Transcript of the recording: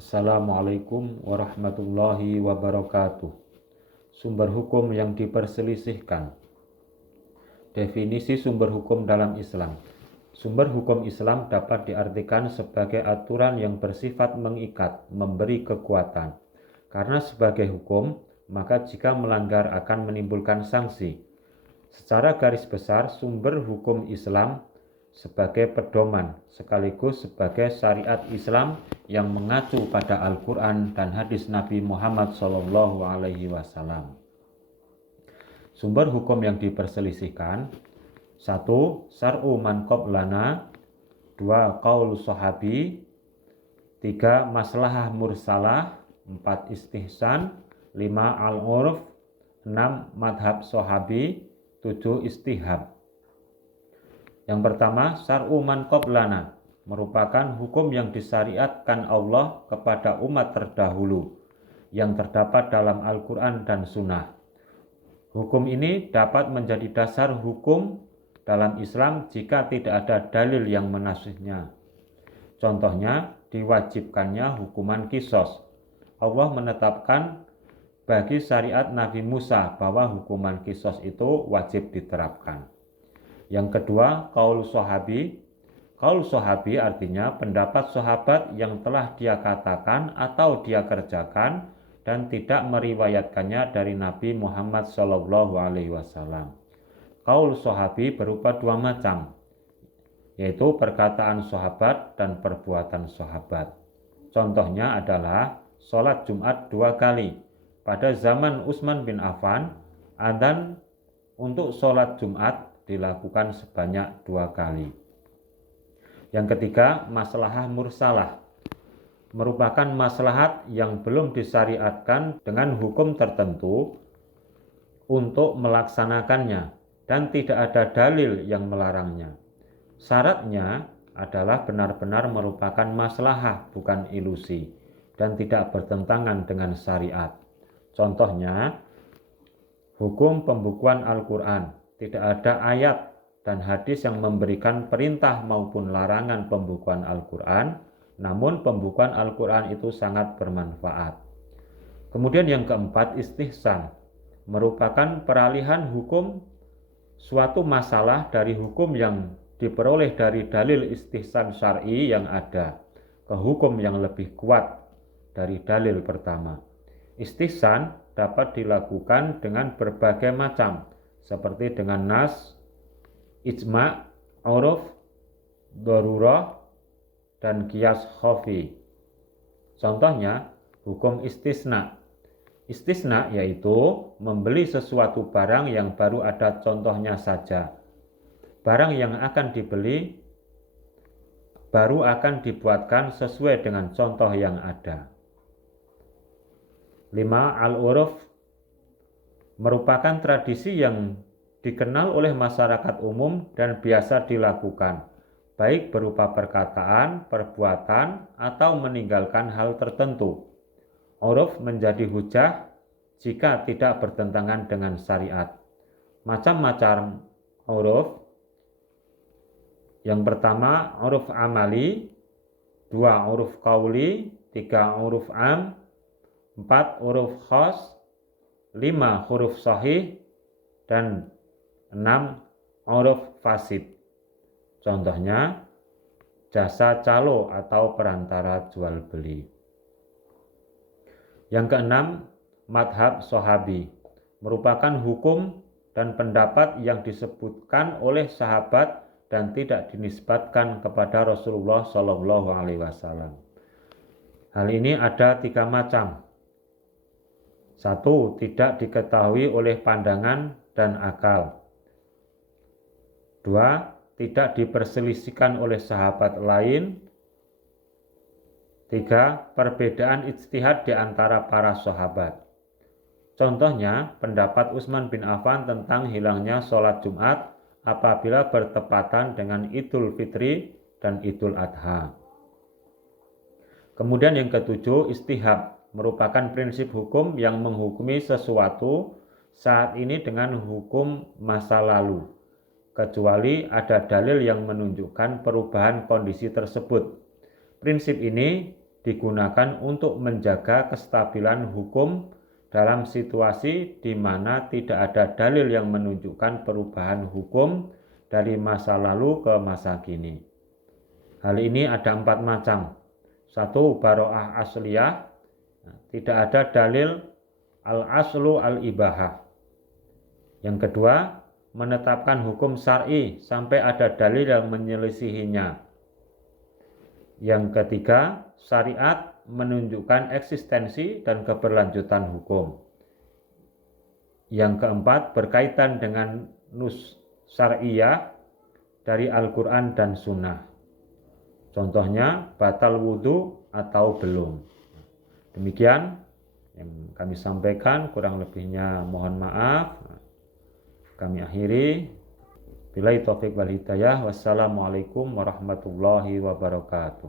Assalamualaikum warahmatullahi wabarakatuh. Sumber hukum yang diperselisihkan. Definisi sumber hukum dalam Islam. Sumber hukum Islam dapat diartikan sebagai aturan yang bersifat mengikat, memberi kekuatan. Karena sebagai hukum, maka jika melanggar akan menimbulkan sanksi. Secara garis besar, sumber hukum Islam sebagai pedoman sekaligus sebagai syariat Islam yang mengacu pada Al-Quran dan hadis Nabi Muhammad SAW. Sumber hukum yang diperselisihkan: 1. Syar'u man qablana, 2. qaul sahabi, 3. maslahah mursalah, 4. istihsan, 5. al-urf, 6. madhab sahabi, 7. istihab. Yang pertama, syar'u man qablana merupakan hukum yang disyariatkan Allah kepada umat terdahulu yang terdapat dalam Al-Quran dan Sunnah. Hukum ini dapat menjadi dasar hukum dalam Islam jika tidak ada dalil yang menasihnya. Contohnya, diwajibkannya hukuman qisas. Allah menetapkan bagi syariat Nabi Musa bahwa hukuman qisas itu wajib diterapkan. Yang kedua, qaul sahabi. Qaul sahabi artinya pendapat sahabat yang telah dia katakan atau dia kerjakan dan tidak meriwayatkannya dari Nabi Muhammad SAW. Qaul sahabi berupa dua macam, yaitu perkataan sahabat dan perbuatan sahabat. Contohnya adalah sholat Jumat 2 kali. Pada zaman Utsman bin Affan, adzan untuk sholat Jumat dilakukan sebanyak 2 kali. Yang ketiga, maslahah mursalah merupakan maslahat yang belum disyariatkan dengan hukum tertentu untuk melaksanakannya dan tidak ada dalil yang melarangnya. Syaratnya adalah benar-benar merupakan maslahah, bukan ilusi, dan tidak bertentangan dengan syariat. Contohnya, hukum pembukuan Al-Quran. Tidak ada ayat dan hadis yang memberikan perintah maupun larangan pembukuan Al-Quran, namun pembukuan Al-Quran itu sangat bermanfaat. Kemudian yang keempat, istihsan merupakan peralihan hukum suatu masalah dari hukum yang diperoleh dari dalil istihsan syar'i yang ada ke hukum yang lebih kuat dari dalil pertama. Istihsan dapat dilakukan dengan berbagai macam, seperti dengan nas, ijma', uruf, darurah, dan qiyas khafi. Contohnya, hukum istisna. Istisna yaitu membeli sesuatu barang yang baru ada contohnya saja. Barang yang akan dibeli baru akan dibuatkan sesuai dengan contoh yang ada. 5. Al-uruf merupakan tradisi yang dikenal oleh masyarakat umum dan biasa dilakukan, baik berupa perkataan, perbuatan, atau meninggalkan hal tertentu. Uruf menjadi hujah jika tidak bertentangan dengan syariat. Macam-macam uruf. Yang pertama, uruf amali, 2. uruf qauli, 3. uruf am, 4. huruf khas, 5. huruf sahih, dan 6. huruf fasid. Contohnya, jasa calo atau perantara jual beli. Yang keenam, madhab sahabi merupakan hukum dan pendapat yang disebutkan oleh sahabat dan tidak dinisbatkan kepada Rasulullah SAW. Hal ini ada 3 macam. 1. Tidak diketahui oleh pandangan dan akal. 2. Tidak diperselisihkan oleh sahabat lain. 3. Perbedaan ijtihad di antara para sahabat. Contohnya, pendapat Utsman bin Affan tentang hilangnya sholat Jumat apabila bertepatan dengan Idul Fitri dan Idul Adha. Kemudian yang ketujuh, istihab merupakan prinsip hukum yang menghukumi sesuatu saat ini dengan hukum masa lalu, kecuali ada dalil yang menunjukkan perubahan kondisi tersebut. Prinsip ini digunakan untuk menjaga kestabilan hukum dalam situasi di mana tidak ada dalil yang menunjukkan perubahan hukum dari masa lalu ke masa kini. Hal ini ada 4 macam. 1. Baro'ah asliyah, tidak ada dalil al-aslu al-ibahah. Yang kedua, menetapkan hukum syar'i sampai ada dalil yang menyelisihinya. Yang ketiga, syariat menunjukkan eksistensi dan keberlanjutan hukum. Yang keempat, berkaitan dengan nus syar'iyah dari Al-Quran dan Sunnah. Contohnya, batal wudhu atau belum. Demikian yang kami sampaikan, kurang lebihnya mohon maaf. Kami akhiri. Billahi taufiq wal hidayah. Wassalamualaikum warahmatullahi wabarakatuh.